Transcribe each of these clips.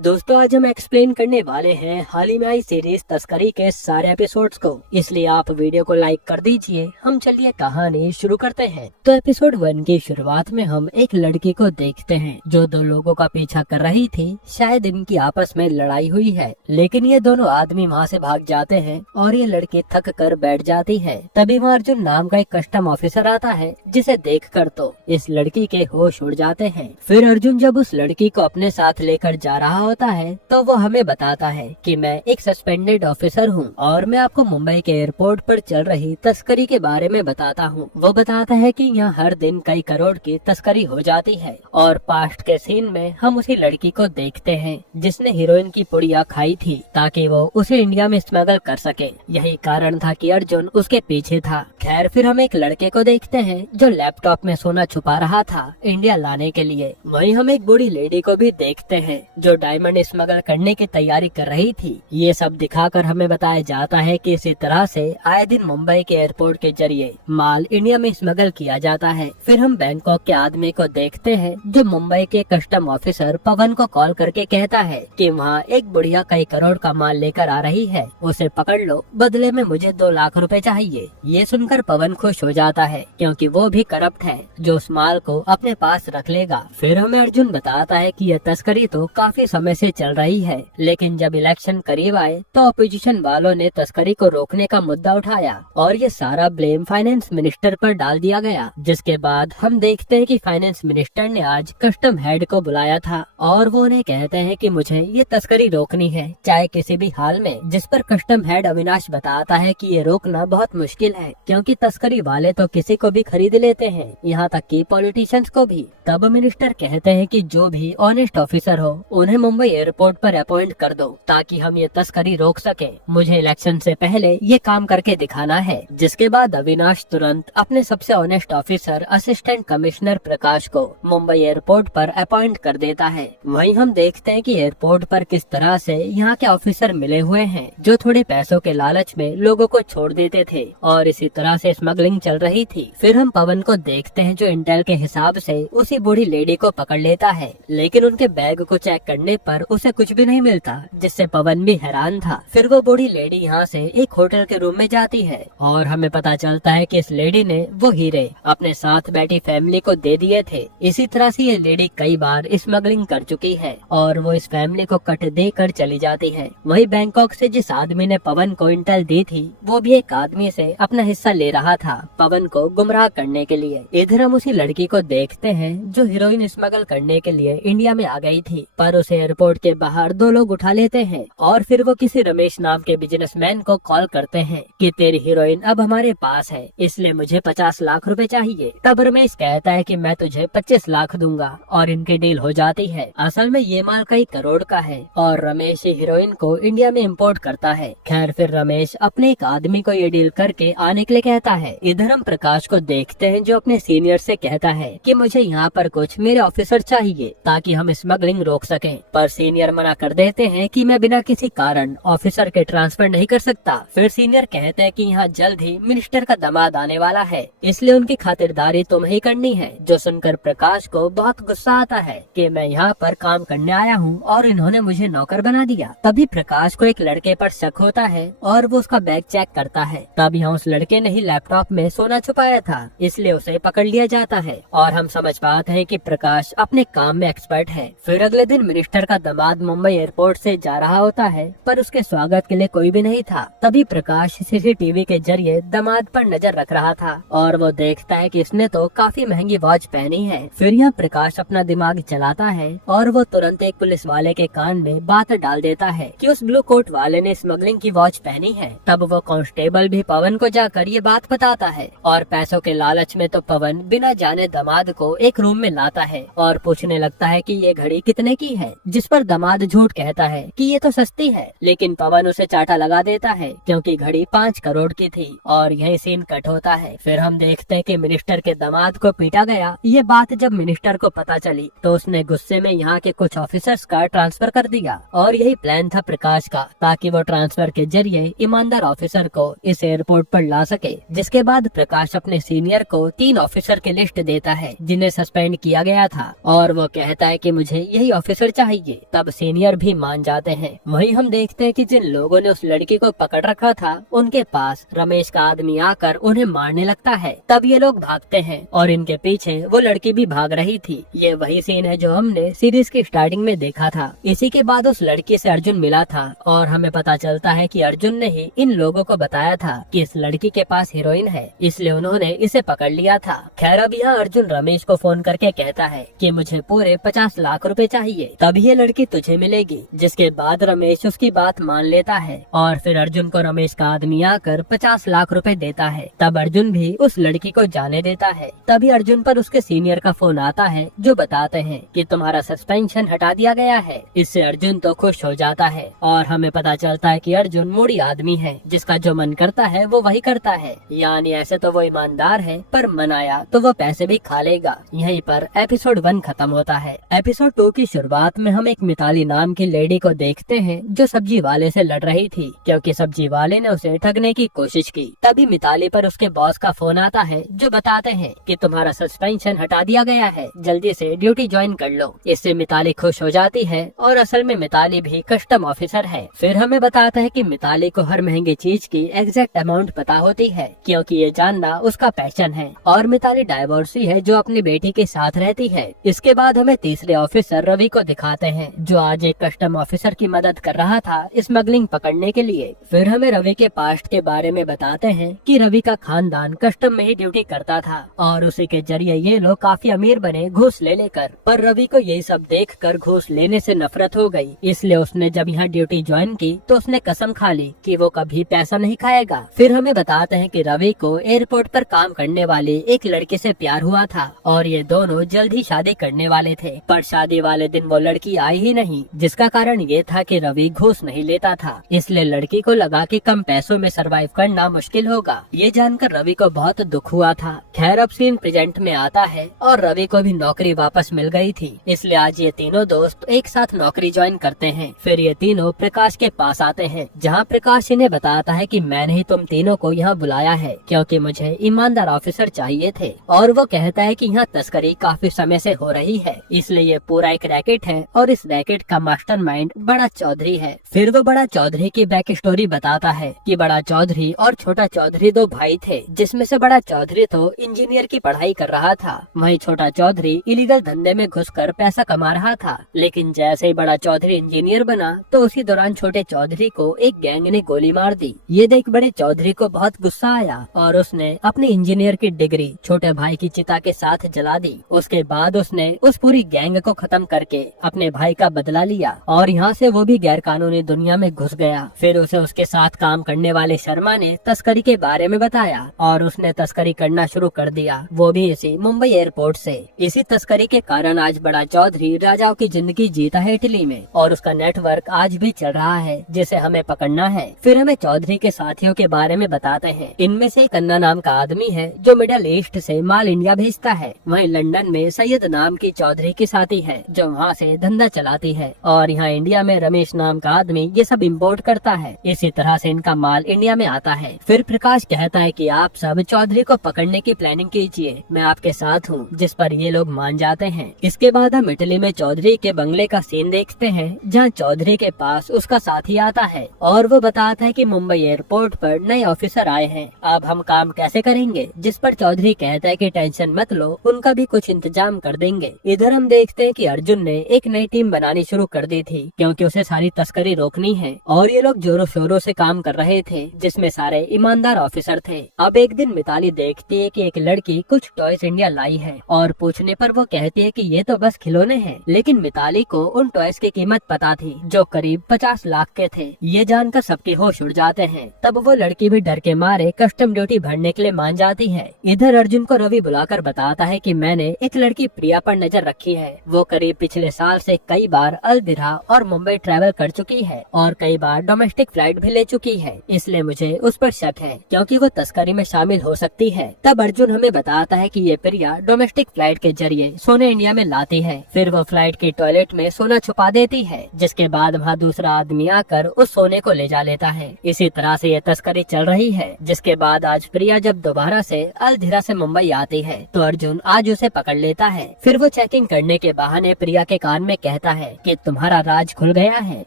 दोस्तों आज हम एक्सप्लेन करने वाले हैं हाल ही में आई सीरीज तस्करी के सारे एपिसोड्स को, इसलिए आप वीडियो को लाइक कर दीजिए। हम चलिए कहानी शुरू करते हैं। तो एपिसोड 1 की शुरुआत में हम एक लड़की को देखते हैं जो दो लोगों का पीछा कर रही थी। शायद इनकी आपस में लड़ाई हुई है, लेकिन ये दोनों आदमी वहाँ से भाग जाते हैं और ये लड़की थक कर बैठ जाती है। तभी वहाँ अर्जुन नाम का एक कस्टम ऑफिसर आता है, जिसे देखकर तो इस लड़की के होश उड़ जाते हैं। फिर अर्जुन जब उस लड़की को अपने साथ लेकर जा रहा होता है तो वो हमें बताता है कि मैं एक सस्पेंडेड ऑफिसर हूँ और मैं आपको मुंबई के एयरपोर्ट पर चल रही तस्करी के बारे में बताता हूँ। वो बताता है कि यहाँ हर दिन कई करोड़ की तस्करी हो जाती है और पास्ट के सीन में हम उसी लड़की को देखते हैं जिसने हीरोइन की पुड़िया खाई थी ताकि वो उसे इंडिया में स्मगल कर सके। यही कारण था कि अर्जुन उसके पीछे था। खैर फिर हम एक लड़के को देखते हैं जो लैपटॉप में सोना छुपा रहा था इंडिया लाने के लिए। वहीं हम एक बूढ़ी लेडी को भी देखते हैं जो डायमंड स्मगल करने की तैयारी कर रही थी। ये सब दिखाकर हमें बताया जाता है कि इसी तरह से आए दिन मुंबई के एयरपोर्ट के जरिए माल इंडिया में स्मगल किया जाता है। फिर हम बैंकॉक के आदमी को देखते हैं जो मुंबई के कस्टम ऑफिसर पवन को कॉल करके कहता है कि वहाँ एक बुढ़िया कई करोड़ का माल लेकर आ रही है, उसे पकड़ लो, बदले में मुझे 2 लाख रुपए चाहिए। ये सुनकर पवन खुश हो जाता है क्योंकि वो भी करप्ट है जो उस माल को अपने पास रख लेगा। फिर हमें अर्जुन बताता है कि यह तस्करी तो काफी समय से चल रही है, लेकिन जब इलेक्शन करीब आए तो अपोजिशन वालों ने तस्करी को रोकने का मुद्दा उठाया और ये सारा ब्लेम फाइनेंस मिनिस्टर पर डाल दिया गया। जिसके बाद हम देखते हैं कि फाइनेंस मिनिस्टर ने आज कस्टम हेड को बुलाया था और वो उन्हें कहते हैं कि मुझे ये तस्करी रोकनी है चाहे किसी भी हाल में। जिस पर कस्टम हेड अविनाश बताता है कि ये रोकना बहुत मुश्किल है क्योंकि तस्करी वाले तो किसी को भी खरीद लेते हैं, यहाँ तक कि पॉलिटिशियंस को भी। तब मिनिस्टर कहते हैं कि जो भी ऑनेस्ट ऑफिसर हो उन्हें मुंबई एयरपोर्ट पर अपॉइंट कर दो ताकि हम ये तस्करी रोक सके। मुझे इलेक्शन से पहले ये काम करके दिखाना है। जिसके बाद अविनाश तुरंत अपने सबसे ऑनेस्ट ऑफिसर असिस्टेंट कमिश्नर प्रकाश को मुंबई एयरपोर्ट पर अपॉइंट कर देता है। वहीं हम देखते हैं कि एयरपोर्ट पर किस तरह से यहाँ के ऑफिसर मिले हुए हैं जो थोड़े पैसों के लालच में लोगों को छोड़ देते थे और इसी तरह से स्मगलिंग चल रही थी। फिर हम पवन को देखते हैं जो इंटेल के हिसाब से उसी बूढ़ी लेडी को पकड़ लेता है, लेकिन उनके बैग को चेक करने पर उसे कुछ भी नहीं मिलता, जिससे पवन भी हैरान था। फिर वो बूढ़ी लेडी यहाँ से एक होटल के रूम में जाती है और हमें पता चलता है कि इस लेडी ने वो हीरे अपने साथ बैठी फैमिली को दे दिए थे। इसी तरह से ये लेडी कई बार स्मगलिंग कर चुकी है और वो इस फैमिली को कट देकर चली जाती है। वही बैंकॉक से जिस आदमी ने पवन को इंटेल दी थी वो भी एक आदमी से अपना हिस्सा ले रहा था पवन को गुमराह करने के लिए। इधर हम उसी लड़की को देखते हैं जो हीरोइन स्मगल करने के लिए इंडिया में आ गई थी, पर उसे एयरपोर्ट के बाहर 2 लोग उठा लेते हैं और फिर वो किसी रमेश नाम के बिजनेसमैन को कॉल करते हैं कि तेरी हीरोइन अब हमारे पास है, इसलिए मुझे 50 लाख रुपए चाहिए। तब रमेश कहता है कि मैं तुझे 25 लाख दूंगा और इनकी डील हो जाती है। असल में ये माल कई करोड़ का है और रमेश हीरोइन को इंडिया में इम्पोर्ट करता है। खैर फिर रमेश अपने एक आदमी को ये डील करके आने के लिए कहता है। इधर हम प्रकाश को देखते हैं जो अपने सीनियर से कहता है कि मुझे यहाँ पर कुछ मेरे ऑफिसर चाहिए ताकि हम स्मगलिंग रोक सकें, पर सीनियर मना कर देते हैं कि मैं बिना किसी कारण ऑफिसर के ट्रांसफर नहीं कर सकता। फिर सीनियर कहते हैं कि यहाँ जल्द ही मिनिस्टर का दामाद आने वाला है, इसलिए उनकी खातिरदारी तुम्हें ही करनी है। जो सुनकर प्रकाश को बहुत गुस्सा आता है कि मैं यहाँ पर काम करने आया हूँ और इन्होंने मुझे नौकर बना दिया। तभी प्रकाश को एक लड़के पर शक होता है और वो उसका बैग चेक करता है। तब यहाँ उस लड़के ने ही लैपटॉप में सोना छुपाया था, इसलिए उसे पकड़ लिया जाता है और हम समझ पाते हैं कि प्रकाश अपने काम में एक्सपर्ट है। फिर अगले दिन मिनिस्टर का दामाद मुंबई एयरपोर्ट से जा रहा होता है, पर उसके स्वागत के लिए कोई भी नहीं था। तभी प्रकाश सीसीटीवी के जरिए दामाद पर नजर रख रहा था और वो देखता है कि इसने तो काफी महंगी वॉच पहनी है। फिर यहाँ प्रकाश अपना दिमाग चलाता है और वो तुरंत एक पुलिस वाले के कान में बात डाल देता है कि उस ब्लू कोट वाले ने स्मगलिंग की वॉच पहनी है। तब वो कांस्टेबल भी पवन को जाकर ये बात बताता है और पैसों के लालच में तो पवन बिना जाने दामाद को एक रूम में लाता है और पूछने लगता है कि ये घड़ी कितने की है, जिस पर दामाद झूठ कहता है कि ये तो सस्ती है, लेकिन पवन उसे चाटा लगा देता है क्योंकि घड़ी 5 करोड़ की थी और यही सीन कट होता है। फिर हम देखते हैं कि मिनिस्टर के दामाद को पीटा गया। ये बात जब मिनिस्टर को पता चली तो उसने गुस्से में यहाँ के कुछ ऑफिसर्स का ट्रांसफर कर दिया और यही प्लान था प्रकाश का ताकि वो ट्रांसफर के जरिए ईमानदार ऑफिसर को इस एयरपोर्ट पर ला सके। जिसके बाद प्रकाश अपने सीनियर को 3 ऑफिसर की लिस्ट देता है जिन्हें सस्पेंड किया गया था और वो कहता है कि मुझे यही ऑफिसर चाहिए। चाहिए। तब सीनियर भी मान जाते हैं। वहीं हम देखते हैं कि जिन लोगों ने उस लड़की को पकड़ रखा था उनके पास रमेश का आदमी आकर उन्हें मारने लगता है। तब ये लोग भागते हैं और इनके पीछे वो लड़की भी भाग रही थी। ये वही सीन है जो हमने सीरीज की स्टार्टिंग में देखा था। इसी के बाद उस लड़की से अर्जुन मिला था और हमें पता चलता है कि अर्जुन ने ही इन लोगों को बताया था कि इस लड़की के पास हीरोइन है, इसलिए उन्होंने इसे पकड़ लिया था। खैर अब यहाँ अर्जुन रमेश को फोन करके कहता है कि मुझे पूरे 50 लाख रुपए चाहिए, तब ये लड़की तुझे मिलेगी। जिसके बाद रमेश उसकी बात मान लेता है और फिर अर्जुन को रमेश का आदमी आकर 50 लाख रुपए देता है। तब अर्जुन भी उस लड़की को जाने देता है। तभी अर्जुन पर उसके सीनियर का फोन आता है जो बताते हैं कि तुम्हारा सस्पेंशन हटा दिया गया है। इससे अर्जुन तो खुश हो जाता है और हमें पता चलता है कि अर्जुन मूडी आदमी है, जिसका जो मन करता है वो वही करता है। यानी ऐसे तो वो ईमानदार है, पर मन आया तो वो पैसे भी खा लेगा। यहीं पर एपिसोड 1 खत्म होता है। एपिसोड 2 की शुरुआत में हम एक मिताली नाम की लेडी को देखते हैं जो सब्जी वाले से लड़ रही थी, क्योंकि सब्जी वाले ने उसे ठगने की कोशिश की। तभी मिताली पर उसके बॉस का फोन आता है जो बताते हैं कि तुम्हारा सस्पेंशन हटा दिया गया है, जल्दी से ड्यूटी ज्वाइन कर लो। इससे मिताली खुश हो जाती है और असल में मिताली भी कस्टम ऑफिसर है। फिर हमें बताता है कि मिताली को हर महंगी चीज की एग्जैक्ट अमाउंट पता होती है, क्योंकि ये जानना उसका पैशन है। और मिताली डाइवोर्सी है जो अपनी बेटी के साथ रहती है। इसके बाद हमें तीसरे ऑफिसर रवि को दिखाते हैं जो आज एक कस्टम ऑफिसर की मदद कर रहा था स्मगलिंग पकड़ने के लिए। फिर हमें रवि के पास्ट के बारे में बताते हैं कि रवि का खानदान कस्टम में ही ड्यूटी करता था और उसी के जरिए ये लोग काफी अमीर बने घूस ले लेकर। पर रवि को यही सब देखकर घूस लेने से नफरत हो गई, इसलिए उसने जब यहाँ ड्यूटी ज्वाइन की तो उसने कसम खा ली कि वो कभी पैसा नहीं खाएगा। फिर हमें बताते हैं कि रवि को एयरपोर्ट पर काम करने वाली एक लड़के से प्यार हुआ था और ये दोनों जल्द ही शादी करने वाले थे। पर शादी वाले दिन वो लड़की आई ही नहीं, जिसका कारण ये था कि रवि घूस नहीं लेता था, इसलिए लड़की को लगा कि कम पैसों में सरवाइव करना मुश्किल होगा। ये जानकर रवि को बहुत दुख हुआ था। खैर अब सीन प्रेजेंट में आता है और रवि को भी नौकरी वापस मिल गई थी, इसलिए आज ये तीनों दोस्त एक साथ नौकरी ज्वाइन करते हैं। फिर ये तीनों प्रकाश के पास आते हैं, जहाँ प्रकाश इन्हें बताता है कि मैंने ही तुम तीनों को यहाँ बुलाया है क्योंकि मुझे ईमानदार ऑफिसर चाहिए थे। और वो कहता है कि यहाँ तस्करी काफी समय से हो रही है, इसलिए ये पूरा एक रैकेट है और इस रैकेट का मास्टरमाइंड बड़ा चौधरी है। फिर वो बड़ा चौधरी की बैक स्टोरी बताता है कि बड़ा चौधरी और छोटा चौधरी दो भाई थे, जिसमें से बड़ा चौधरी तो इंजीनियर की पढ़ाई कर रहा था, वहीं छोटा चौधरी इलीगल धंधे में घुसकर पैसा कमा रहा था। लेकिन जैसे ही बड़ा चौधरी इंजीनियर बना तो उसी दौरान छोटे चौधरी को एक गैंग ने गोली मार दी। ये देख बड़े चौधरी को बहुत गुस्सा आया और उसने अपनी इंजीनियर की डिग्री छोटे भाई की चिता के साथ जला दी। उसके बाद उसने उस पूरी गैंग को खत्म करके अपने भाई का बदला लिया और यहाँ से वो भी गैर कानूनी दुनिया में घुस गया। फिर उसे उसके साथ काम करने वाले शर्मा ने तस्करी के बारे में बताया और उसने तस्करी करना शुरू कर दिया, वो भी इसी मुंबई एयरपोर्ट से। इसी तस्करी के कारण आज बड़ा चौधरी राजाओं की जिंदगी जीता है इटली में और उसका नेटवर्क आज भी चल रहा है, जिसे हमें पकड़ना है। फिर हमें चौधरी के साथियों के बारे में बताते हैं। इनमें से एक अन्ना नाम का आदमी है जो मिडिल ईस्ट से माल इंडिया भेजता है। वहीं लंदन में सैयद नाम की चौधरी की साथी है जो वहाँ से धंधा चलाती है और यहाँ इंडिया में रमेश नाम का आदमी ये सब इम्पोर्ट करता है। इसी तरह से इनका माल इंडिया में आता है। फिर प्रकाश कहता है कि आप सब चौधरी को पकड़ने की प्लानिंग कीजिए, मैं आपके साथ हूँ, जिस पर ये लोग मान जाते हैं। इसके बाद हम इटली में चौधरी के बंगले का सीन देखते हैं, जहाँ चौधरी के पास उसका साथी आता है और वो बताता है कि मुंबई एयरपोर्ट पर नए ऑफिसर आए हैं, अब हम काम कैसे करेंगे। जिस पर चौधरी कहता है कि टेंशन मत लो, उनका भी कुछ इंतजाम कर देंगे। इधर हम देखते हैं कि अर्जुन ने एक नई टीम बनानी शुरू कर दी थी, क्योंकि उसे सारी तस्करी रोकनी है और ये लोग जोरों शोरों से काम कर रहे थे, जिसमें सारे ईमानदार ऑफिसर थे। अब एक दिन मिताली देखती है कि एक लड़की कुछ टॉयज इंडिया लाई है और पूछने पर वो कहती है कि ये तो बस खिलौने हैं, लेकिन मिताली को उन टॉयज की कीमत पता थी जो करीब 50 लाख के थे। ये जानकर सबके होश उड़ जाते हैं। तब वो लड़की भी डर के मारे कस्टम ड्यूटी भरने के लिए मान जाती है। इधर अर्जुन को रवि बुलाकर बताता है कि मैंने एक लड़की प्रिया पर नजर रखी है, वो करीब पिछले साल से कई बार अलदिरा और मुंबई ट्रैवल कर चुकी है और कई बार डोमेस्टिक फ्लाइट भी ले चुकी है, इसलिए मुझे उस पर शक है क्योंकि वो तस्करी में शामिल हो सकती है। तब अर्जुन हमें बताता है कि ये प्रिया डोमेस्टिक फ्लाइट के जरिए सोने इंडिया में लाती है, फिर वो फ्लाइट की टॉयलेट में सोना छुपा देती है, जिसके बाद वहाँ दूसरा आदमी आकर उस सोने को ले जा लेता है। इसी तरह से ये तस्करी चल रही है। जिसके बाद आज प्रिया जब दोबारा से अलधिरा से मुंबई आती है तो अर्जुन आज उसे पकड़ लेता है। फिर वो चेकिंग करने के बहाने प्रिया के कान में कहता है कि तुम्हारा राज खुल गया है,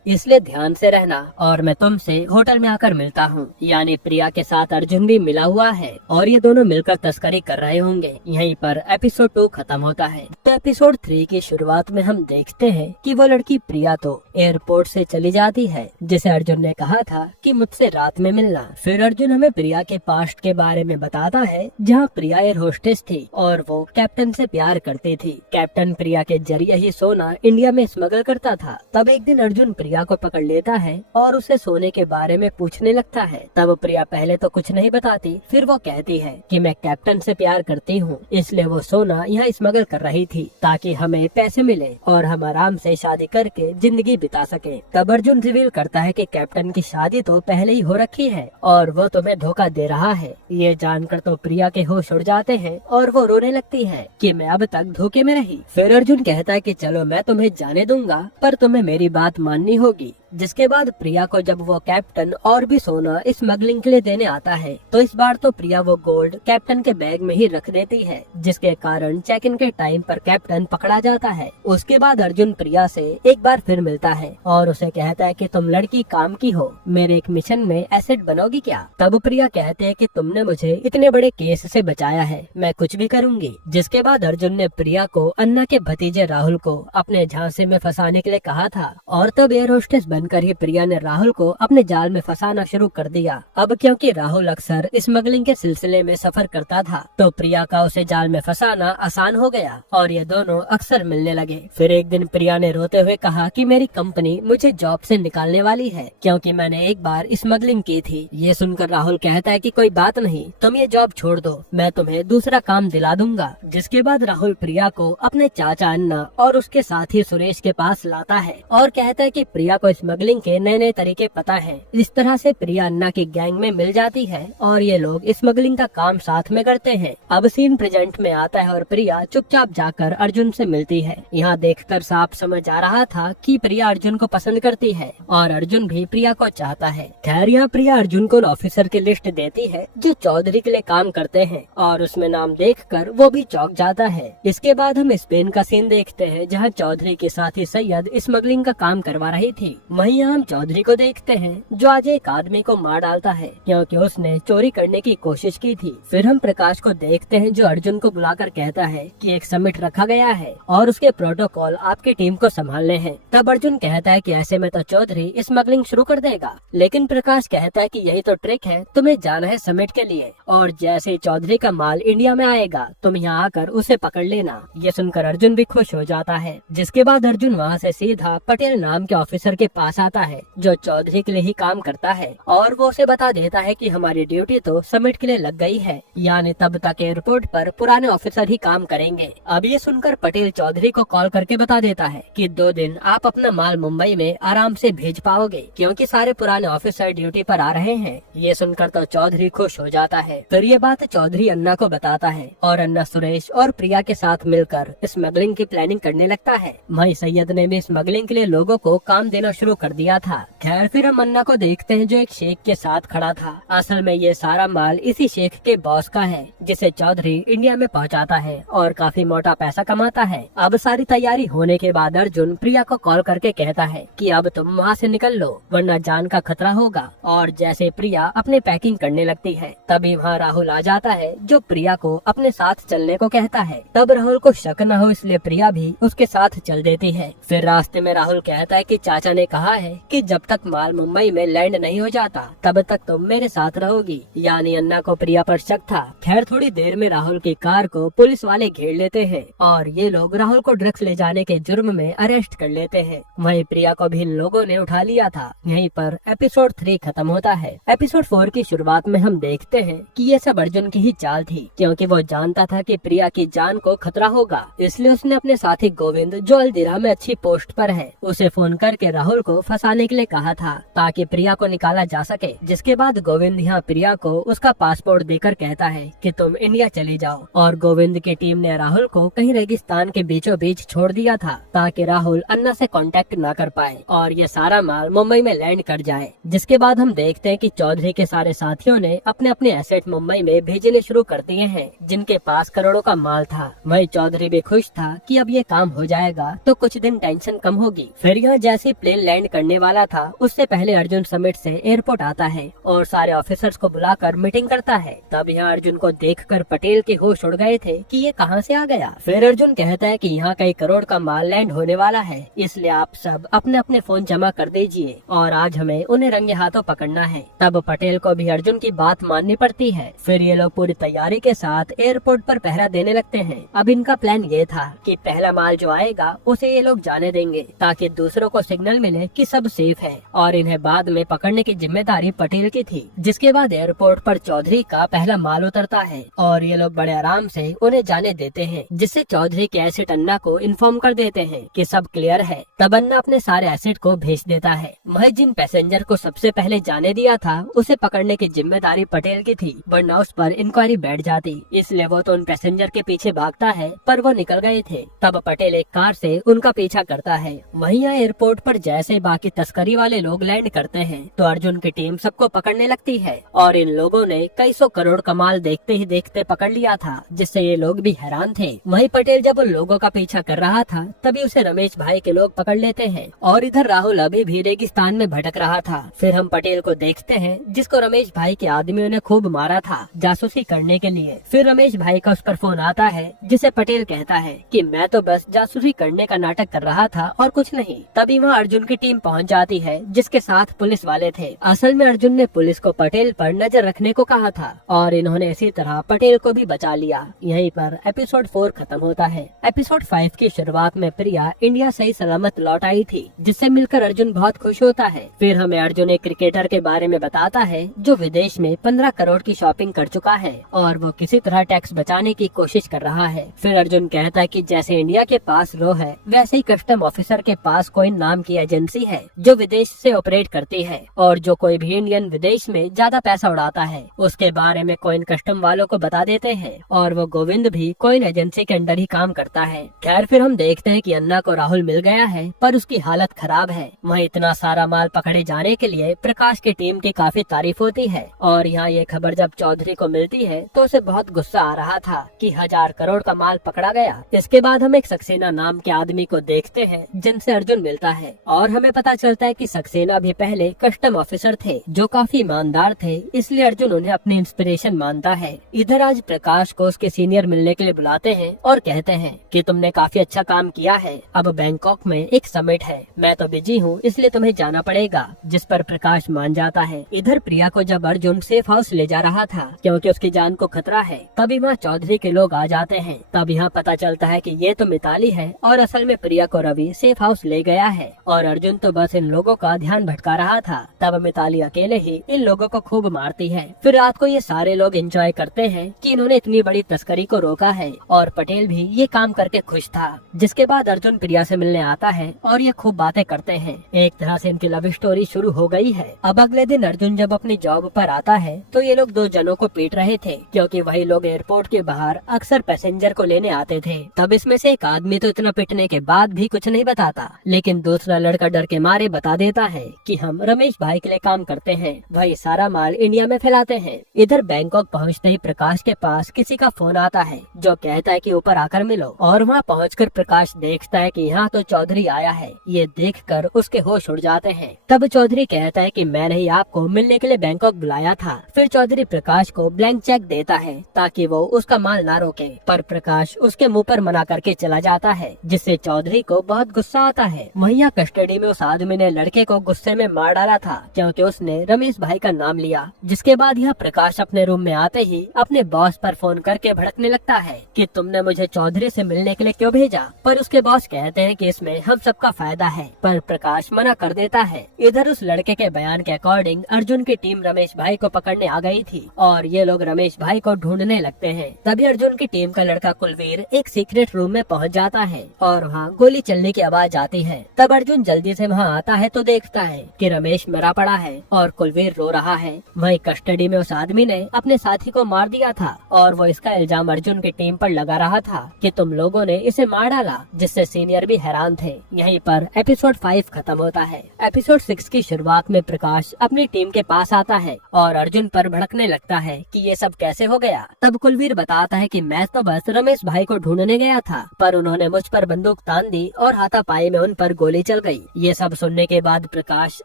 इसलिए ध्यान से रहना और मैं तुमसे होटल में आकर मिलता हूँ। यानी प्रिया के साथ अर्जुन भी मिला हुआ है और ये दोनों मिलकर तस्करी कर रहे होंगे। यहीं पर एपिसोड 2 खत्म होता है। तो एपिसोड 3 की शुरुआत में हम देखते हैं कि वो लड़की प्रिया तो एयरपोर्ट से चली जाती है, जिसे अर्जुन ने कहा था कि मुझसे रात में मिलना। फिर अर्जुन हमें प्रिया के पास्ट के बारे में बताता है, जहाँ प्रिया एयर होस्टेस थी और वो कैप्टन से प्यार करती थी। कैप्टन प्रिया के जरिए ही सोना इंडिया में स्मगल करता था। तब एक दिन अर्जुन प्रिया को पकड़ लेता है और उसे सोने के बारे में पूछने लगता है। तब प्रिया पहले तो कुछ नहीं बताती, फिर वो कहती है कि मैं कैप्टन से प्यार करती हूँ, इसलिए वो सोना यहाँ स्मगल कर रही थी ताकि हमें पैसे मिले और हम आराम से शादी करके जिंदगी बिता सके। तब अर्जुन रिवील करता है कि कैप्टन की शादी तो पहले ही हो रखी है और वो तुम्हें धोखा दे रहा है। ये जानकर तो प्रिया के होश उड़ जाते हैं और वो रोने लगती है कि मैं अब तक धोखे में रही। फिर अर्जुन कहता है कि चलो मैं तुम्हें जाने दूंगा, पर तुम्हें मेरी बात माननी होगी। जिसके बाद प्रिया को जब वो कैप्टन और भी सोना स्मगलिंग के लिए देने आता है, तो इस बार तो प्रिया वो गोल्ड कैप्टन के बैग में ही रख देती है, जिसके कारण चेक इन के टाइम पर कैप्टन पकड़ा जाता है। उसके बाद अर्जुन प्रिया से एक बार फिर मिलता है और उसे कहता है कि तुम लड़की काम की हो, मेरे एक मिशन में एसेट बनोगी क्या? तब प्रिया कहते हैं कि तुमने मुझे इतने बड़े केस से बचाया है, मैं कुछ भी करूंगी। जिसके बाद अर्जुन ने प्रिया को अन्ना के भतीजे राहुल को अपने झांसे में फंसाने के लिए कहा था और तब एयर होस्टेस बनकर ही प्रिया ने राहुल को अपने जाल में फंसाना शुरू कर दिया। अब क्योंकि राहुल अक्सर स्मगलिंग के सिलसिले में सफर करता था, तो प्रिया का उसे जाल में फंसाना आसान हो गया और ये दोनों अक्सर मिलने लगे। फिर एक दिन प्रिया ने रोते हुए कहा कि मेरी कंपनी मुझे जॉब से निकालने वाली है क्योंकि मैंने एक बार स्मगलिंग की थी। ये सुनकर राहुल कहता है कि कोई बात नहीं, तुम ये जॉब छोड़ दो, मैं तुम्हें दूसरा काम दिला दूंगा। जिसके बाद राहुल प्रिया को अपने चाचा अन्ना और उसके साथी सुरेश के पास लाता है और कहता है कि प्रिया को स्मगलिंग के नए नए तरीके पता है। इस तरह से प्रिया अन्ना की गैंग में मिल जाती है और ये लोग स्मगलिंग का काम साथ में करते हैं। अब सीन प्रेजेंट में आता है और प्रिया चुपचाप जाकर अर्जुन से मिलती है। यहाँ देखकर साफ समझ आ रहा था कि प्रिया अर्जुन को पसंद करती है और अर्जुन भी प्रिया को चाहता है। खैर यहाँ प्रिया अर्जुन को ऑफिसर की लिस्ट देती है जो चौधरी के लिए काम करते हैं और उसमें नाम देखकर वो भी चौंक जाता है। इसके बाद हम स्पेन का सीन देखते हैं, जहाँ चौधरी के साथी सैयद स्मगलिंग का काम करवा रही थी। वहीं हम चौधरी को देखते हैं जो आज एक आदमी को मार डालता है क्योंकि उसने चोरी करने की कोशिश की थी। फिर हम प्रकाश को देखते हैं जो अर्जुन को बुलाकर कहता है कि एक समिट रखा गया है और उसके प्रोटोकॉल आपकी टीम को संभालने हैं। तब अर्जुन कहता है कि ऐसे में तो चौधरी स्मगलिंग शुरू कर देगा, लेकिन प्रकाश कहता है कि यही तो ट्रिक है, तुम्हें जाना है समिट के लिए और जैसे चौधरी का माल इंडिया में आएगा तुम यहाँ आकर उसे पकड़ लेना। ये सुनकर अर्जुन भी खुश हो जाता है। जिसके बाद अर्जुन वहाँ से सीधा पटेल नाम के ऑफिसर के पास आता है जो चौधरी के लिए ही काम करता है और वो उसे बता देता है कि हमारी ड्यूटी तो समिट के लिए लग गई है, यानी तब तक एयरपोर्ट पर पुराने ऑफिसर ही काम करेंगे। अब ये सुनकर पटेल चौधरी को कॉल करके बता देता है कि 2 दिन आप अपना माल मुंबई में आराम से भेज पाओगे क्योंकि सारे पुराने ऑफिसर ड्यूटी पर आ रहे हैं। ये सुनकर तो चौधरी खुश हो जाता है। फिर ये बात चौधरी अन्ना को बताता है और अन्ना सुरेश और प्रिया के साथ मिलकर स्मगलिंग की प्लानिंग करने लगता है। वहीं सैयद ने भी स्मगलिंग के लिए लोगों को काम देना शुरू कर दिया था। खैर फिर हम अन्ना को देखते हैं जो एक शेख के साथ खड़ा था। असल में ये सारा माल इसी शेख के बॉस का है जिसे चौधरी इंडिया में पहुंचाता है और काफी मोटा पैसा कमाता है। अब सारी तैयारी होने के बाद अर्जुन प्रिया को कॉल करके कहता है कि अब तुम वहाँ से निकल लो वरना जान का खतरा होगा। और जैसे प्रिया अपने पैकिंग करने लगती है तभी वहाँ राहुल आ जाता है जो प्रिया को अपने साथ चलने को कहता है। तब राहुल को शक न हो इसलिए प्रिया भी उसके साथ चल देती है। फिर रास्ते में राहुल कहता है कि चाचा ने कहा है कि जब तक माल मुंबई में लैंड नहीं हो जाता तब तक तुम मेरे साथ रहोगी। यानी अन्ना को प्रिया पर शक था। खैर थोड़ी देर में राहुल की कार को पुलिस वाले घेर लेते हैं और ये लोग राहुल को ड्रग्स ले जाने के जुर्म में अरेस्ट कर लेते हैं। वहीं प्रिया को भी इन लोगों ने उठा लिया था। यहीं पर एपिसोड 3 खत्म होता है। एपिसोड 4 की शुरुआत में हम देखते हैं कि ये सब अर्जुन की ही चाल थी क्योंकि वो जानता था कि प्रिया की जान को खतरा होगा, इसलिए उसने अपने साथी गोविंद जो अल्दिरा में अच्छी पोस्ट पर है उसे फोन करके राहुल को फंसाने के लिए कहा था ताकि प्रिया को निकाला जा सके। जिसके बाद गोविंद यहाँ प्रिया को उसका पासपोर्ट देकर कहता है कि तुम इंडिया चली जाओ और गोविंद की टीम ने राहुल को कहीं रेगिस्तान के बीचों बीच छोड़ दिया था ताकि राहुल अन्ना से कांटेक्ट न कर पाए और ये सारा माल मुंबई में लैंड कर जाए। जिसके बाद हम देखते हैं कि चौधरी के सारे साथियों ने अपने अपने एसेट मुंबई में भेजने शुरू कर दिए हैं जिनके पास करोड़ों का माल था। वही चौधरी भी खुश था कि अब ये काम हो जाएगा तो तो कुछ दिन टेंशन कम होगी। फिर यहाँ जैसे प्लेन लैंड करने वाला था उससे पहले अर्जुन समिट से एयरपोर्ट आता है और सारे ऑफिसर्स को बुलाकर मीटिंग करता है। तब यहाँ अर्जुन को देखकर पटेल के होश उड़ गए थे कि ये कहाँ से आ गया। फिर अर्जुन कहता है कि यहाँ कई करोड़ का माल लैंड होने वाला है, इसलिए आप सब अपने अपने फोन जमा कर दीजिए और आज हमें उन्हें रंगे हाथों पकड़ना है। तब पटेल को भी अर्जुन की बात माननी पड़ती है। फिर ये लोग पूरी तैयारी के साथ एयरपोर्ट पर पहरा देने लगते हैं। अब इनका प्लान ये था कि पहला माल जो आएगा उसे ये लोग जाने देंगे ताकि दूसरों को सिग्नल मिले कि सब सेफ है और इन्हें बाद में पकड़ने की जिम्मेदारी पटेल की थी। जिसके बाद एयरपोर्ट पर चौधरी का पहला माल उतरता है और ये लोग बड़े आराम से उन्हें जाने देते हैं, जिससे चौधरी के एसिड अन्ना को इन्फॉर्म कर देते हैं कि सब क्लियर है। तब अन्ना अपने सारे एसिड को भेज देता है। वह जिन पैसेंजर को सबसे पहले जाने दिया था उसे पकड़ने की जिम्मेदारी पटेल की थी, वरना उस पर इंक्वायरी बैठ जाती। इसलिए वो तो उन पैसेंजर के पीछे भागता है, पर वो निकल गए थे। तब पटेल एक कार से उनका पीछा करता है। वहीं एयरपोर्ट पर जैसे बाकी तस्करी वाले लोग लैंड करते हैं तो अर्जुन की टीम सबको पकड़ने लगती है और इन लोगों ने कई सौ करोड़ का माल देखते ही देखते पकड़ लिया था, जिससे ये लोग भी हैरान थे। वहीं पटेल जब उन लोगों का पीछा कर रहा था तभी उसे रमेश भाई के लोग पकड़ लेते हैं और इधर राहुल अभी भी रेगिस्तान में भटक रहा था। फिर हम पटेल को देखते हैं जिसको रमेश भाई के आदमियों ने खूब मारा था जासूसी करने के लिए। फिर रमेश भाई का उस पर फोन आता है जिसे पटेल कहता है कि मैं तो बस जासूसी करने का नाटक कर रहा था और कुछ नहीं। तभी वहाँ अर्जुन की टीम पहुँच जाती है जिसके साथ पुलिस वाले थे। असल में अर्जुन ने पुलिस को पटेल पर नजर रखने को कहा था और इन्होंने इसी तरह पटेल को भी बचा लिया। यहीं पर एपिसोड 4 खत्म होता है। एपिसोड 5 की शुरुआत में प्रिया इंडिया सही सलामत लौट आई थी, जिससे मिलकर अर्जुन बहुत खुश होता है। फिर हमें अर्जुन एक क्रिकेटर के बारे में बताता है जो विदेश में 15 करोड़ की शॉपिंग कर चुका है और वो किसी तरह टैक्स बचाने की कोशिश कर रहा है। फिर अर्जुन कहता है कि जैसे इंडिया के पास रो है वैसे ही कस्टम ऑफिसर के पास कोई नाम की एजेंसी है जो विदेश से ऑपरेट करती है और जो कोई भी इंडियन विदेश में ज्यादा पैसा उड़ाता है उसके बारे में कोइन कस्टम वालों को बता देते हैं और वो गोविंद भी कोइन एजेंसी के अंडर ही काम करता है। खैर फिर हम देखते हैं कि अन्ना को राहुल मिल गया है पर उसकी हालत खराब है। वहीं इतना सारा माल पकड़े जाने के लिए प्रकाश की टीम की काफी तारीफ होती है और यहाँ ये खबर जब चौधरी को मिलती है तो उसे बहुत गुस्सा आ रहा था कि 1000 करोड़ का माल पकड़ा गया। इसके बाद हम एक सक्सेना नाम के आदमी को देखते हैं जिनसे अर्जुन मिलता है और हमें पता चलता है कि सक्सेना भी पहले कस्टम ऑफिसर थे जो काफी ईमानदार थे, इसलिए अर्जुन उन्हें अपनी इंस्पिरेशन मानता है। इधर आज प्रकाश को उसके सीनियर मिलने के लिए बुलाते हैं और कहते हैं कि तुमने काफी अच्छा काम किया है, अब बैंकॉक में एक समिट है, मैं तो बिजी हूँ इसलिए तुम्हें जाना पड़ेगा, जिस पर प्रकाश मान जाता है। इधर प्रिया को जब अर्जुन सेफ हाउस ले जा रहा था क्योंकि उसकी जान को खतरा है, तभी वहाँ चौधरी के लोग आ जाते हैं। तब यहाँ पता चलता है कि ये तो मिताली है और असल में प्रिया को रवि सेफ हाउस ले गया है और अर्जुन तो बस इन लोगों का ध्यान भटका रहा था। तब मिताली अकेले ही इन लोगों को खूब मारती है। फिर रात को ये सारे लोग एंजॉय करते हैं कि इन्होंने इतनी बड़ी तस्करी को रोका है और पटेल भी ये काम करके खुश था। जिसके बाद अर्जुन प्रिया से मिलने आता है और ये खूब बातें करते हैं। एक तरह से इनकी लव स्टोरी शुरू हो गई है। अब अगले दिन अर्जुन जब अपनी जॉब पर आता है तो ये लोग 2 जनों को पीट रहे थे क्योंकि वही लोग एयरपोर्ट के बाहर अक्सर पैसेंजर को लेने आते थे। तब इसमें से एक आदमी तो इतना पिटने के बाद भी कुछ नहीं बताता, लेकिन दूसरा लड़का डर के मारे बता देता है कि हम रमेश भाई के लिए काम करते हैं, वही सारा माल इंडिया में फैलाते हैं। इधर बैंकॉक पहुंचते ही प्रकाश के पास किसी का फोन आता है जो कहता है कि ऊपर आकर मिलो और वहां पहुंचकर प्रकाश देखता है कि यहाँ तो चौधरी आया है। ये देखकर उसके होश उड़ जाते हैं। तब चौधरी कहता है कि मैंने ही आपको मिलने के लिए बैंकॉक बुलाया था। फिर चौधरी प्रकाश को ब्लैंक चेक देता है ताकि वो उसका माल ना रोके, पर प्रकाश उसके मुंह पर मना करके चला जाता है, जिससे चौधरी को बहुत गुस्सा आता है। वहीं कस्टडी में उस आदमी ने लड़के को गुस्से में मार डाला था क्योंकि उसने रमेश भाई का नाम लिया। जिसके बाद यह प्रकाश अपने रूम में आते ही अपने बॉस पर फोन करके भड़कने लगता है कि तुमने मुझे चौधरी से मिलने के लिए क्यों भेजा। पर उसके बॉस कहते हैं कि इसमें हम सबका फायदा है, पर प्रकाश मना कर देता है। इधर उस लड़के के बयान के अकॉर्डिंग अर्जुन की टीम रमेश भाई को पकड़ने आ गई थी और ये लोग रमेश भाई को ढूंढने लगते हैं। तभी अर्जुन की टीम का लड़का कुलवीर एक सीक्रेट रूम में पहुंच जाता है और वहाँ गोली चलने की आवाज आती है। तब अर्जुन जल्दी से वहाँ आता है तो देखता है कि रमेश मरा पड़ा है और कुलवीर रो रहा है। वही कस्टडी में उस आदमी ने अपने साथी को मार दिया था और वो इसका इल्जाम अर्जुन की टीम पर लगा रहा था कि तुम लोगों ने इसे मार डाला, जिससे सीनियर भी हैरान थे। यहीं पर एपिसोड 5 खत्म होता है। एपिसोड 6 की शुरुआत में प्रकाश अपनी टीम के पास आता है और अर्जुन पर भड़कने लगता है कि ये सब कैसे हो गया। तब कुलवीर बताता है कि मैं तो बस रमेश भाई को ढूंढने गया था, पर उन्होंने मुझ पर बंदूक भुगतान दी और हाथापाई में उन पर गोली चल गई। ये सब सुनने के बाद प्रकाश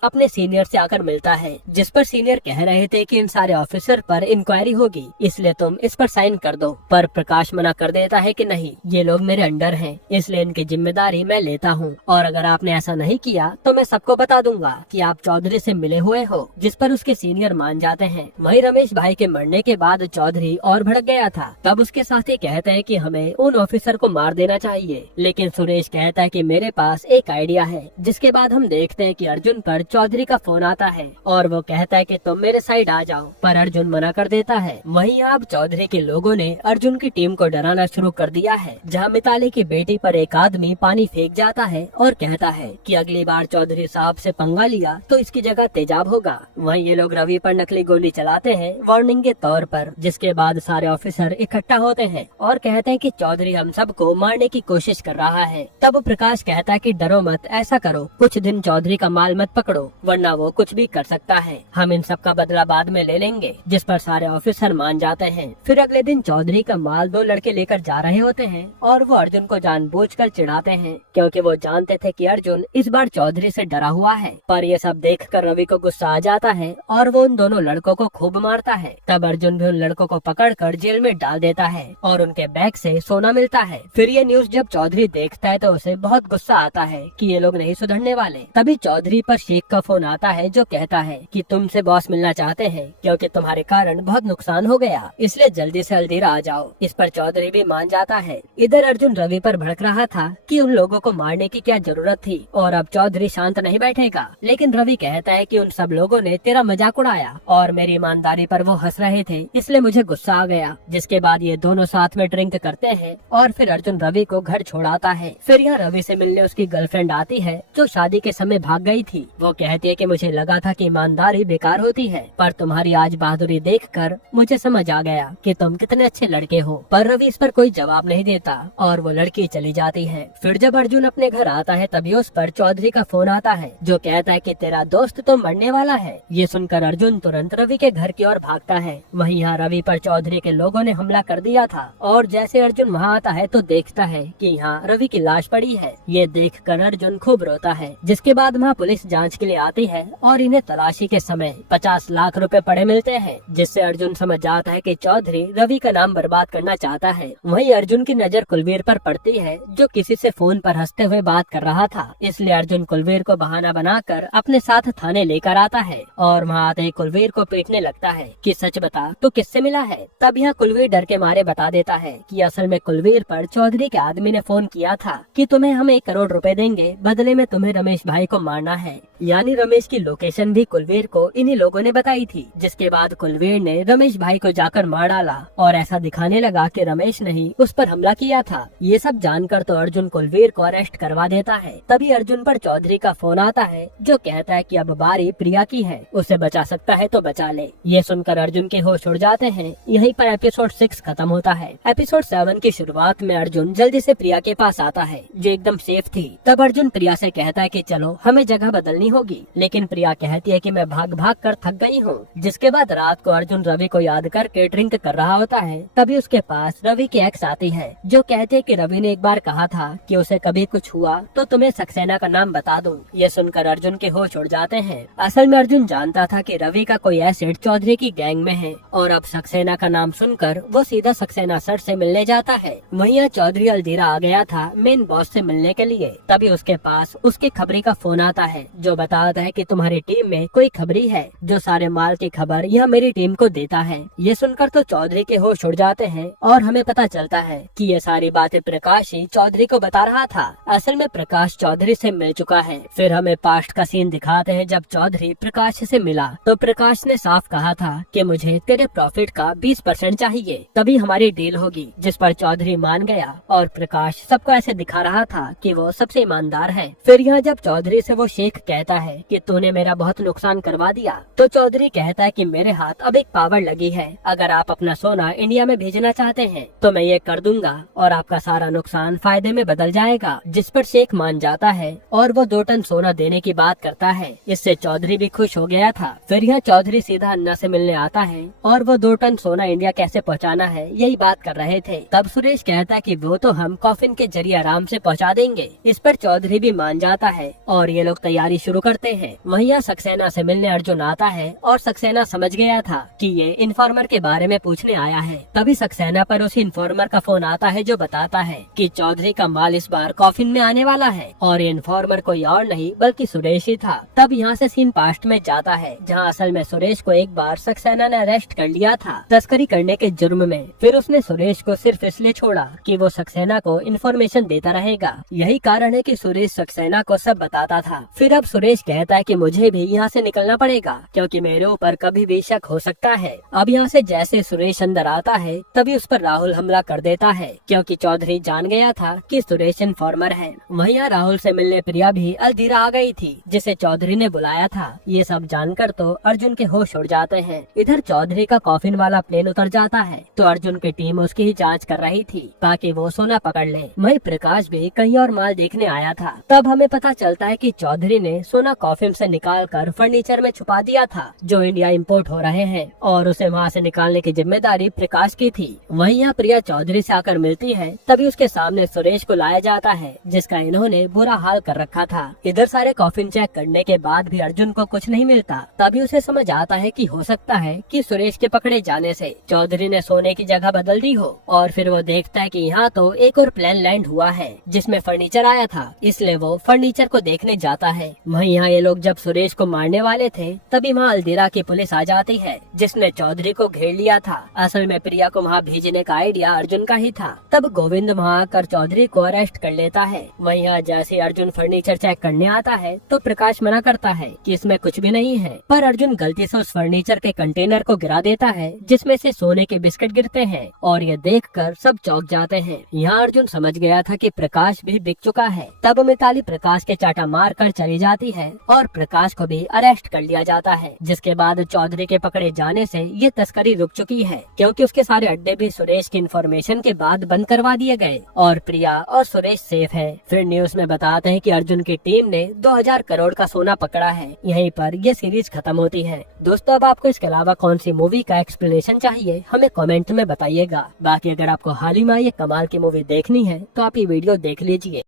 अपने सीनियर से आकर मिलता है, जिस पर सीनियर कह रहे थे कि इन सारे ऑफिसर पर इंक्वायरी होगी, इसलिए तुम इस पर साइन कर दो। पर प्रकाश मना कर देता है कि नहीं, ये लोग मेरे अंडर हैं, इसलिए इनकी जिम्मेदारी मैं लेता हूँ, और अगर आपने ऐसा नहीं किया तो मैं सबको बता दूंगा कि आप चौधरी से मिले हुए हो। जिस पर उसके सीनियर मान जाते हैं। वहीं रमेश भाई के मरने के बाद चौधरी और भड़क गया था। तब उसके साथी कहते हैं कि हमें उन ऑफिसर को मार देना चाहिए, लेकिन सुरेश कहता है कि मेरे पास एक आइडिया है। जिसके बाद हम देखते हैं कि अर्जुन पर चौधरी का फोन आता है और वो कहता है कि तुम मेरे साइड आ जाओ, पर अर्जुन मना कर देता है। वहीं अब चौधरी के लोगों ने अर्जुन की टीम को डराना शुरू कर दिया है, जहां मिताली की बेटी पर एक आदमी पानी फेंक जाता है और कहता है कि अगली बार चौधरी साहब से पंगा लिया तो इसकी जगह तेजाब होगा। वहीं ये लोग रवि पर नकली गोली चलाते हैं वार्निंग के तौर पर, जिसके बाद सारे ऑफिसर इकट्ठा होते हैं और कहते हैं कि चौधरी हम सबको मारने की कोशिश कर रहा है। तब प्रकाश कहता है कि डरो मत, ऐसा करो, कुछ दिन चौधरी का माल मत पकड़ो, वरना वो कुछ भी कर सकता है, हम इन सब का बदला बाद में ले लेंगे। जिस पर सारे ऑफिसर मान जाते हैं। फिर अगले दिन चौधरी का माल दो लड़के लेकर जा रहे होते हैं और वो अर्जुन को जानबूझकर चिढ़ाते हैं, क्योंकि वो जानते थे कि अर्जुन इस बार चौधरी से डरा हुआ है। पर ये सब देखकर रवि को गुस्सा आ जाता है और वो उन दोनों लड़कों को खूब मारता है। तब अर्जुन भी उन लड़कों को पकड़कर जेल में डाल देता है और उनके बैग से सोना मिलता है। फिर ये न्यूज़ जब चौधरी देखता है तो उसे बहुत गुस्सा आता है कि ये लोग नहीं सुधरने वाले। तभी चौधरी पर शेख का फोन आता है, जो कहता है कि तुमसे बॉस मिलना चाहते हैं, क्योंकि तुम्हारे कारण बहुत नुकसान हो गया, इसलिए जल्दी से हल्दीरा आ जाओ। इस पर चौधरी भी मान जाता है। इधर अर्जुन रवि पर भड़क रहा था कि उन लोगों को मारने की क्या जरूरत थी, और अब चौधरी शांत नहीं बैठेगा। लेकिन रवि कहता है कि उन सब लोगों ने तेरा मजाक उड़ाया और मेरी ईमानदारी पर वो हंस रहे थे, इसलिए मुझे गुस्सा आ गया। जिसके बाद ये दोनों साथ में ड्रिंक करते हैं और फिर अर्जुन रवि को घर छोड़ाता है। फिर यहाँ रवि से मिलने उसकी गर्लफ्रेंड आती है, जो शादी के समय भाग गई थी। वो कहती है कि मुझे लगा था कि ईमानदारी बेकार होती है, पर तुम्हारी आज बहादुरी देखकर मुझे समझ आ गया कि तुम कितने अच्छे लड़के हो। पर रवि इस पर कोई जवाब नहीं देता और वो लड़की चली जाती है। फिर जब अर्जुन अपने घर आता है तभी उस पर चौधरी का फोन आता है, जो कहता है कि तेरा दोस्त तो मरने वाला है। ये सुनकर अर्जुन तुरंत रवि के घर की ओर भागता है। वहीं यहाँ रवि पर चौधरी के लोगों ने हमला कर दिया था और जैसे अर्जुन वहाँ आता है तो देखता है कि यहाँ रवि की लाश पड़ी है। ये देखकर अर्जुन खूब रोता है। जिसके बाद वहाँ पुलिस जांच के लिए आती है और इन्हें तलाशी के समय 50 लाख रुपए पड़े मिलते हैं, जिससे अर्जुन समझ जाता है कि चौधरी रवि का नाम बर्बाद करना चाहता है। वहीं अर्जुन की नजर कुलवीर पर पड़ती है, जो किसी से फोन पर हंसते हुए बात कर रहा था। इसलिए अर्जुन कुलवीर को बहाना बनाकर अपने साथ थाने लेकर आता है और वहाँ आते ही कुलवीर को पीटने लगता है कि सच बता तू किससे मिला है। तब यहाँ कुलवीर डर के मारे बता देता है कि असल में कुलवीर पर चौधरी के आदमी ने फोन किया था कि तुम्हें हम 1 करोड़ रुपए देंगे, बदले में तुम्हें रमेश भाई को मारना है। यानी रमेश की लोकेशन भी कुलवीर को इन्हीं लोगों ने बताई थी। जिसके बाद कुलवीर ने रमेश भाई को जाकर मार डाला और ऐसा दिखाने लगा कि रमेश ने ही उस पर हमला किया था। ये सब जानकर तो अर्जुन कुलवीर को अरेस्ट करवा देता है। तभी अर्जुन पर चौधरी का फोन आता है, जो कहता है कि अब बारी प्रिया की है, उसे बचा सकता है तो बचा ले। ये सुनकर अर्जुन के होश उड़ जाते हैं। यहीं पर एपिसोड 6 खत्म होता है। एपिसोड 7 की शुरुआत में अर्जुन जल्दी से प्रिया के पास आता है, जो एकदम सेफ थी। तब अर्जुन प्रिया से कहता है कि चलो हमें जगह बदलनी होगी, लेकिन प्रिया कहती है कि मैं भाग भाग कर थक गई हूँ। जिसके बाद रात को अर्जुन रवि को याद करके ड्रिंक कर रहा होता है। तभी उसके पास रवि की एक्स आती है, जो कहती है कि रवि ने एक बार कहा था कि उसे कभी कुछ हुआ तो तुम्हें सक्सेना का नाम बता दूं। ये सुनकर अर्जुन के होश उड़ जाते हैं। असल में अर्जुन जानता था कि रवि का कोई एसेट चौधरी की गैंग में है और अब सक्सेना का नाम सुनकर वो सीधा सक्सेना सर से मिलने जाता है। वहीं चौधरी हल्दीरा आ गया था मेन बॉस से मिलने के लिए। तभी उसके पास उसके खबरी का फोन आता है, जो बताता है कि तुम्हारी टीम में कोई खबरी है जो सारे माल की खबर यह मेरी टीम को देता है। ये सुनकर तो चौधरी के होश उड़ जाते हैं और हमें पता चलता है कि ये सारी बातें प्रकाश ही चौधरी को बता रहा था। असल में प्रकाश चौधरी से मिल चुका है। फिर हमें पास्ट का सीन दिखाते हैं। जब चौधरी प्रकाश से मिला तो प्रकाश ने साफ कहा था कि मुझे तेरे प्रॉफिट का 20% चाहिए, तभी हमारी डील होगी। जिस पर चौधरी मान गया और प्रकाश सबको ऐसे दिखा रहा था कि वो सबसे ईमानदार है। फिर यहाँ जब चौधरी से वो शेख कहता है कि तूने मेरा बहुत नुकसान करवा दिया, तो चौधरी कहता है कि मेरे हाथ अब एक पावर लगी है, अगर आप अपना सोना इंडिया में भेजना चाहते हैं तो मैं ये कर दूंगा और आपका सारा नुकसान फायदे में बदल जाएगा। जिस पर शेख मान जाता है और वो 2 टन सोना देने की बात करता है। इससे चौधरी भी खुश हो गया था। फिर यहाँ चौधरी सीधा अन्ना से मिलने आता है और वो 2 टन सोना इंडिया कैसे पहुँचाना है यही बात कर रहे थे। तब सुरेश कहता है कि वो तो हम कॉफिन के जरिए आराम से पहुंचा देंगे। इस पर चौधरी भी मान जाता है और ये लोग तैयारी शुरू करते हैं। वहीं यहाँ सक्सेना से मिलने अर्जुन आता है और सक्सेना समझ गया था कि ये इन्फॉर्मर के बारे में पूछने आया है। तभी सक्सेना पर उस इन्फॉर्मर का फोन आता है जो बताता है कि चौधरी का माल इस बार कॉफिन में आने वाला है और इन्फॉर्मर कोई और नहीं बल्कि सुरेश ही था। तब यहाँ से सीन पास्ट में जाता है जहाँ असल में सुरेश को एक बार सक्सेना ने अरेस्ट कर लिया था तस्करी करने के जुर्म में। फिर उसने सुरेश को सिर्फ इसलिए छोड़ा कि वो सक्सेना को इन्फॉर्मेशन देता रहेगा। यही कारण है कि सुरेश सक्सेना को सब बताता था। फिर अब सुरेश कहता है कि मुझे भी यहाँ से निकलना पड़ेगा क्योंकि मेरे ऊपर कभी भी शक हो सकता है। अब यहाँ से जैसे सुरेश अंदर आता है तभी उस पर राहुल हमला कर देता है क्योंकि चौधरी जान गया था कि सुरेश इन्फॉर्मर है। वहीं यहाँ राहुल से मिलने प्रिया भी अलधीरा आ गई थी जिसे चौधरी ने बुलाया था। ये सब जानकर तो अर्जुन के होश उड़ जाते हैं। इधर चौधरी का कॉफिन वाला प्लेन उतर जाता है तो अर्जुन की टीम उसकी ही जांच कर रही थी ताकि वो सोना पकड़ ले। वहीं प्रकाश भी कहीं और माल देखने आया था। तब हमें पता चलता है कि चौधरी ने सोना कॉफिन से निकालकर फर्नीचर में छुपा दिया था जो इंडिया इंपोर्ट हो रहे हैं और उसे वहाँ से निकालने की जिम्मेदारी प्रकाश की थी। वहीं यहाँ प्रिया चौधरी से आकर मिलती है तभी उसके सामने सुरेश को लाया जाता है जिसका इन्होंने बुरा हाल कर रखा था। इधर सारे कॉफिन चेक करने के बाद भी अर्जुन को कुछ नहीं मिलता। तभी उसे समझ आता है कि हो सकता है कि सुरेश के पकड़े जाने से चौधरी ने सोने की जगह बदल दी हो। और फिर वो देखता है कि यहाँ तो एक और प्लेन लैंड हुआ है जिसमें फर्नीचर आया था, इसलिए वो फर्नीचर को देखने जाता है। वहीं यहाँ ये लोग जब सुरेश को मारने वाले थे तभी वहाँ अलधीरा की पुलिस आ जाती है जिसने चौधरी को घेर लिया था। असल में प्रिया को वहाँ भेजने का आइडिया अर्जुन का ही था। तब गोविंद वहाँ आकर चौधरी को अरेस्ट कर लेता है। वहीं यहाँ जैसे अर्जुन फर्नीचर चेक करने आता है तो प्रकाश मना करता है कि इसमें कुछ भी नहीं है, पर अर्जुन गलती से उस फर्नीचर के कंटेनर को गिरा देता है जिसमें से सोने के बिस्किट गिरते हैं और ये देखकर सब चौंक जाते हैं। यहाँ अर्जुन समझ गया था कि प्रकाश भी बिक चुका है। तब मिताली प्रकाश के चाटा मार कर चली जाती है और प्रकाश को भी अरेस्ट कर लिया जाता है, जिसके बाद चौधरी के पकड़े जाने से ये तस्करी रुक चुकी है क्योंकि उसके सारे अड्डे भी सुरेश की इन्फॉर्मेशन के बाद बंद करवा दिए गए और प्रिया और सुरेश सेफ है। फिर न्यूज में बताते हैं कि अर्जुन की टीम ने 2000 करोड़ का सोना पकड़ा है। यहीं पर ये सीरीज खत्म होती है। दोस्तों अब आपको इसके अलावा कौन सी मूवी का एक्सप्लेनेशन चाहिए हमें कमेंट में बताइएगा। बाकी अगर आपको हाल ही में ये कमाल की मूवी देखनी है तो आप ये वीडियो देख लीजिए।